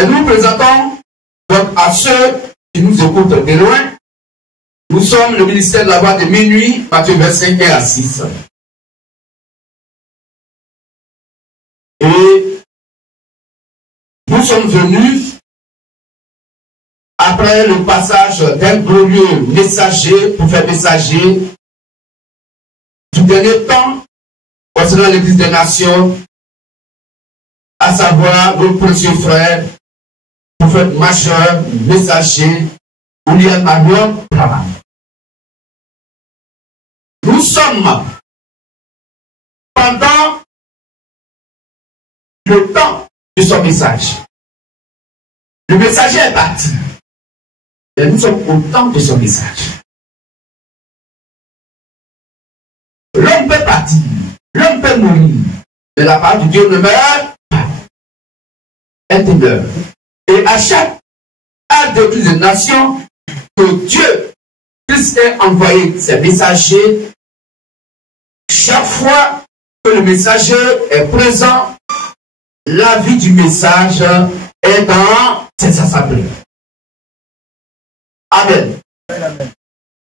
Mais nous présentons donc à ceux qui nous écoutent de loin. Nous sommes le ministère de la voix de minuit, Matthieu 25 à 6. Et nous sommes venus après le passage d'un glorieux messager, pour faire messager du dernier temps concernant l'Église des Nations, à savoir notre précieux frère, prophète majeur, messager, William Marion Branham. Nous sommes pendant le temps de son message. Le messager est parti. Et nous sommes au temps de son message. L'homme peut partir, l'homme peut mourir, mais la parole de Dieu ne meurt pas. Elle demeure. Et à chaque acte de l'Église des Nations, que Dieu puisse envoyer ses messagers, chaque fois que le messager est présent, la vie du message est dans ses assemblées. Amen. Amen.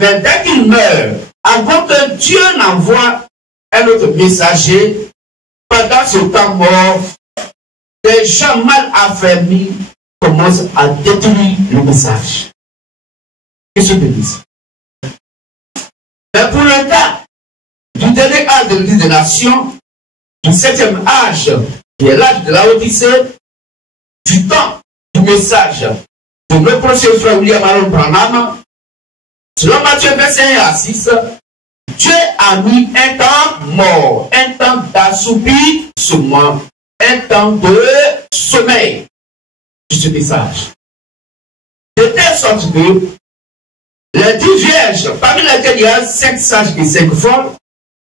Mais dès qu'il meurt, avant que Dieu n'envoie un autre messager, pendant ce temps mort, des gens mal affermis commencent à détruire le message. Qu'est-ce que disent? Mais pour le cas du dernier âge de l'Église des Nations, du 7e âge, qui est l'âge de la Odyssée, du temps du message de notre précieux frère William Marion Branham, selon Matthieu 21 à 6, Dieu a mis un temps mort, un temps d'assoupissement, un temps de sommeil de ce message. De telle sorte que les 10 vierges, parmi lesquelles il y a 5 sages et 5 folles,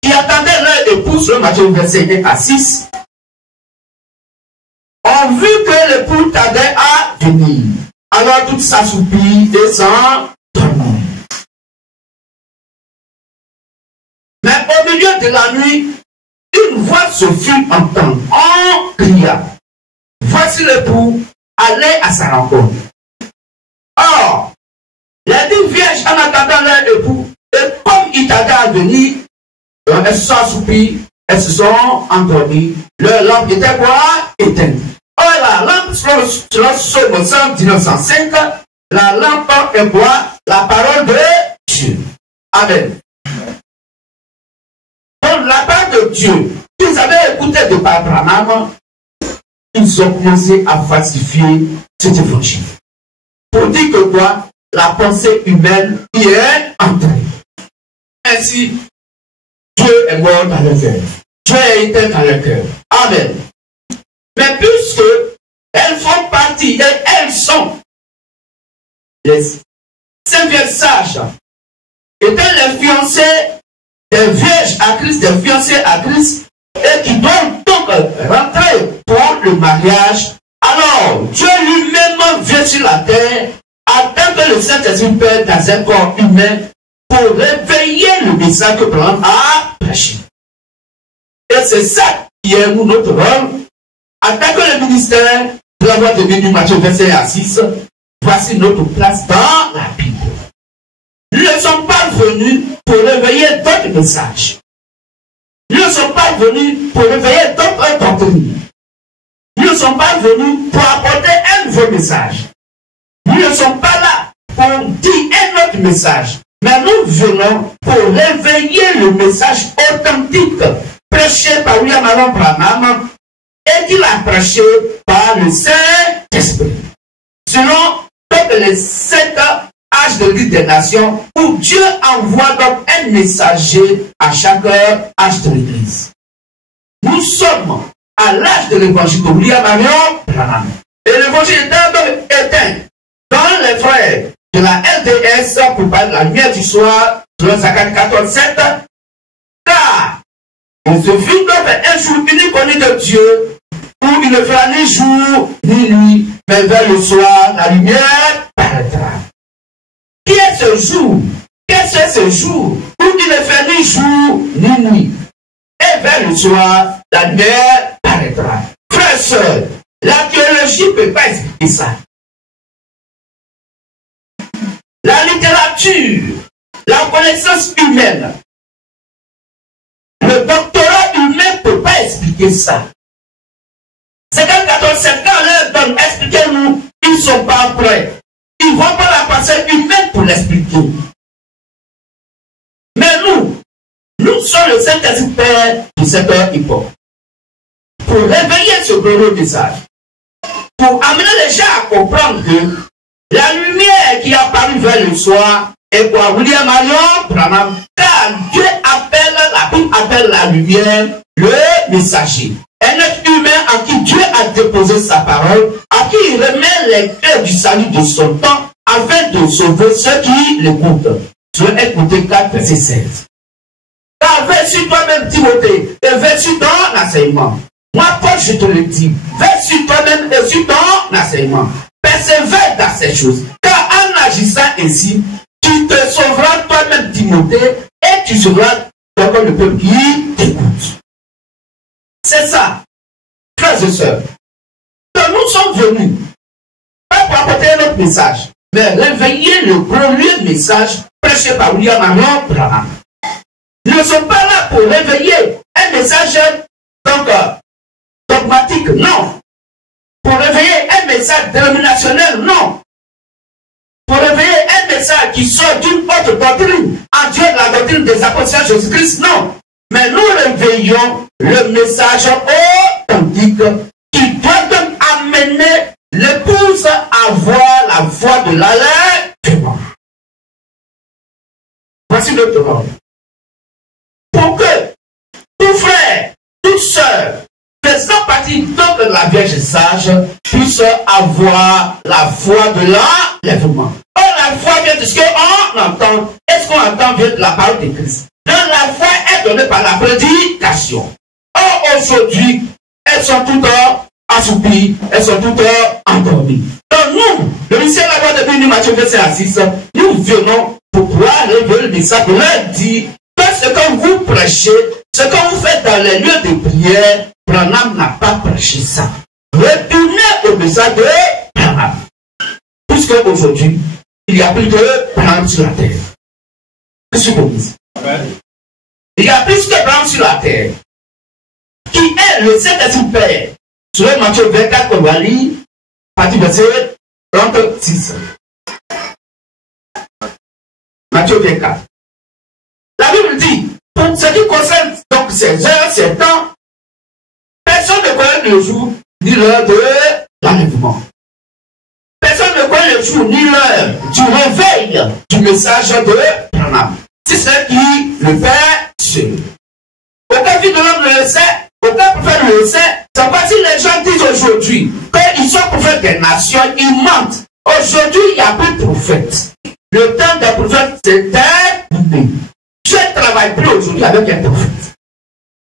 qui attendaient leur époux, selon Matthieu 21 à 6, ont vu que l'époux tardait à venir. Alors toutes s'assoupissent et s'endorment. Mais au milieu de la nuit, une voix se fit entendre. On cria. Voici l'époux, allez à sa rencontre. Or, les 10 vierges en attendant leur époux, et comme ils tardaient à venir, elles se sont assoupies, elles se sont endormies. Leur lampe était quoi? Éteinte. Or, la lampe, selon Psaume 1905, la lampe est quoi? La parole de Dieu. Amen. Donc, la parole de Dieu, qu'ils avaient écouté de par Branham, ils ont commencé à falsifier cet évangile. Pour dire que quoi? La pensée humaine y est entrée. Ainsi, Dieu est mort dans le cœur. Dieu est éteint dans le cœur. Amen. Mais puisque elles font partie, et elles sont les 5 vierges sages, étaient les fiancés des vierges à Christ, des fiancés à Christ, et qui doivent donc rentrer pour le mariage. Alors, Dieu lui-même vient sur la terre, attend que le Saint-Esprit perde dans un corps humain pour réveiller le message que Branham a prêché. Et c'est ça qui est notre rôle. En tant que le ministère de la voix de Dieu, Matthieu 21 à 6, voici notre place dans la Bible. Nous ne sommes pas venus pour réveiller d'autres messages. Nous ne sommes pas venus pour réveiller d'autres doctrines. Nous ne sommes pas venus pour apporter un nouveau message. Nous ne sommes pas là pour dire un autre message. Mais nous venons pour réveiller le message authentique prêché par William Marion Branham et qu'il a prêché par le Saint-Esprit. Selon toutes les 7 âges de l'Église des Nations, où Dieu envoie donc un messager à chaque âge de l'Église. Nous sommes à l'âge de l'évangile de William Marion Branham. Et l'évangile est donc éteint dans les frères de la LDS pour parler de la lumière du soir, selon Zacharie 14:7, car il se fit donc un jour unique connu de Dieu, où il ne fera ni jour ni nuit, mais vers le soir, la lumière paraîtra. Qui est ce jour? Qu'est-ce que ce jour où il ne fait ni jour ni nuit? Et vers le soir, la lumière paraîtra. Frères et sœurs, là que technologie ne peut pas expliquer ça. La littérature, la connaissance humaine, le doctorat humain ne peut pas expliquer ça. C'est quand 14 ans leur donne, expliquez-nous, ils ne sont pas prêts. Ils ne vont pas la pensée humaine pour l'expliquer. Mais nous sommes le Saint-Esprit Père de cette époque. Pour réveiller ce glorieux message, pour amener les gens à comprendre que la lumière qui apparut vers le soir est quoi? William Marion Branham, car Dieu appelle, la Bible appelle la lumière le messager. Un être humain à qui Dieu a déposé sa parole, à qui il remet les clés du salut de son temps, afin de sauver ceux qui l'écoutent. Je vais écouter 4, verset 16. Car vers-tu toi-même, Timothée, et vers-tu ton enseignement. Moi, Paul, je te le dis, vers-tu toi-même et sur ton enseignement. Persévère dans ces choses, car en agissant ainsi, tu te sauveras toi-même, Timothée, et tu sauveras toi le peuple qui t'écoute. C'est ça, frères et sœurs, que nous sommes venus, pas pour apporter un autre message, mais réveiller le glorieux message prêché par William Marion Branham. Nous ne sommes pas là pour réveiller un message dogmatique, non. Pour réveiller un message dénominationnel, non. Pour réveiller un message qui sort d'une autre doctrine, en Dieu de la doctrine des apôtres de Jésus-Christ, non. Mais nous réveillons le message authentique qui doit donc amener l'épouse à voir la voie de l'enlèvement. Voici notre rôle. Pour que tout frère, toute sœur, faisant partie donc de la Vierge sage, puisse avoir la foi de l'enlèvement. Or, la foi vient de ce qu'on entend. Et ce qu'on entend vient de la parole de Christ. Donc, la foi est donnée par la prédication. Or, aujourd'hui, elles sont toutes assoupies, elles sont toutes endormies. Donc, nous, le ministère de la voix de Béni Matthieu, verset 6, nous venons pour pouvoir révéler le message pour leur dire que ce que vous prêchez, ce que vous faites dans les lieux de prière, Branham n'a pas prêché ça. Retournez au message de Branham. Puisque aujourd'hui, il n'y a plus de Branham sur la terre. Qu'est-ce que vous dites? Il y a plus de Branham sur la terre. Qui est le Saint-Esprit Père? Sur Matthieu 24, qu'on va lire, partie verset 36. Matthieu 24. La Bible dit, pour ce qui concerne donc ces heures, ces temps, personne ne connaît le jour ni l'heure de l'enlèvement. Personne ne connaît le jour ni l'heure du réveil du message de Branham. C'est ce qui le Père seul. Aucun fils de l'homme ne le sait, aucun prophète ne le sait. C'est pas si les gens disent aujourd'hui qu'ils sont prophètes des nations, ils mentent. Aujourd'hui, il n'y a plus de prophètes. Le temps des prophètes, c'est terminé. Je ne travaille plus aujourd'hui avec un prophète.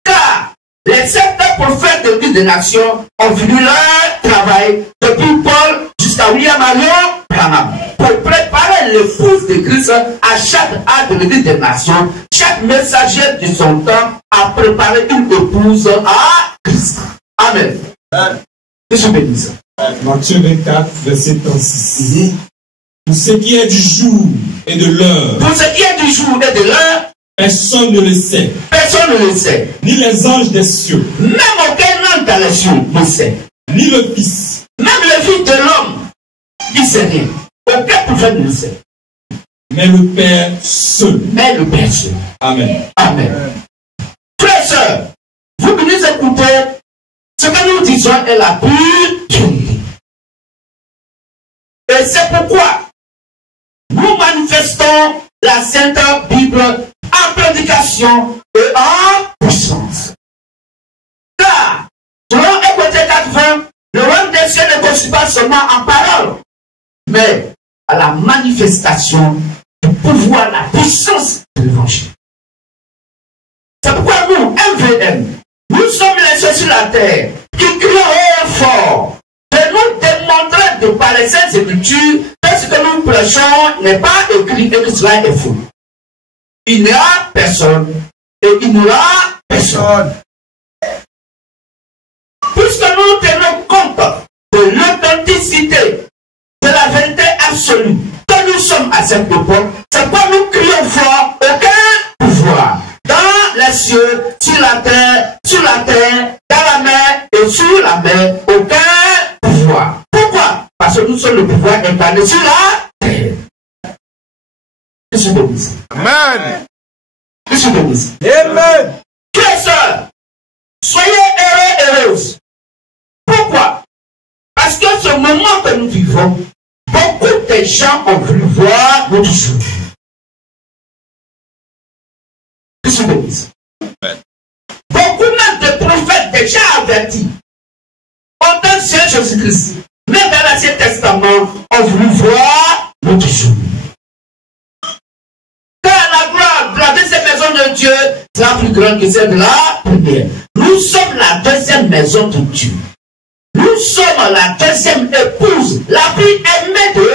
Car les 7 prophètes de l'Église des nations ont fini leur travail depuis Paul jusqu'à William Marion Branham pour préparer l'épouse de Christ à chaque acte de l'Église des nations. Chaque messager de son temps a préparé une épouse à Christ. Amen. Que je bénisse. Matthieu 24, verset 36. Pour ce qui est du jour et de l'heure. Pour ce qui est du jour et de l'heure. Personne ne le sait. Personne ne le sait. Ni les anges des cieux. Même aucun ange dans les cieux ne sait. Ni le Fils. Même le Fils de l'homme. Il ne sait rien. Aucun prophète ne le sait. Mais le Père seul. Mais le Père seul. Amen. Amen. Frères et sœurs, vous qui nous écoutez, ce que nous disons est la pure vérité. Et c'est pourquoi nous manifestons la Sainte Bible en prédication et en puissance. Car, selon Écoutez 4:20, le royaume des cieux ne consiste pas seulement en parole, mais à la manifestation du pouvoir, la puissance de l'évangile. C'est pourquoi nous, MVM, nous sommes les cieux sur la terre qui crient fort de nous démontrer de par les Saintes Écritures que ce que nous prêchons n'est pas écrit et que cela est faux. Il n'y a personne et il n'y aura personne. Puisque nous tenons compte de l'authenticité de la vérité absolue que nous sommes à cette époque, c'est pourquoi nous crions fort, aucun pouvoir dans les cieux, sur la terre, dans la mer et sur la mer, aucun pouvoir. Pourquoi? Parce que nous sommes le pouvoir incarné sur la terre. Monsieur Denis. Amen. Monsieur Denis. Amen. Frères et sœurs, soyez heureux et heureuses. Pourquoi? Parce que ce moment que nous vivons, beaucoup de gens ont voulu voir notre jour. Monsieur Denis. Beaucoup même de prophètes déjà avertis, autant Seigneur Jésus-Christ, même dans l'Ancien Testament, ont voulu voir notre jour. Car la gloire de la deuxième maison de Dieu sera plus grande que celle de la première. Nous sommes la deuxième maison de Dieu. Nous sommes la deuxième épouse, la plus aimée de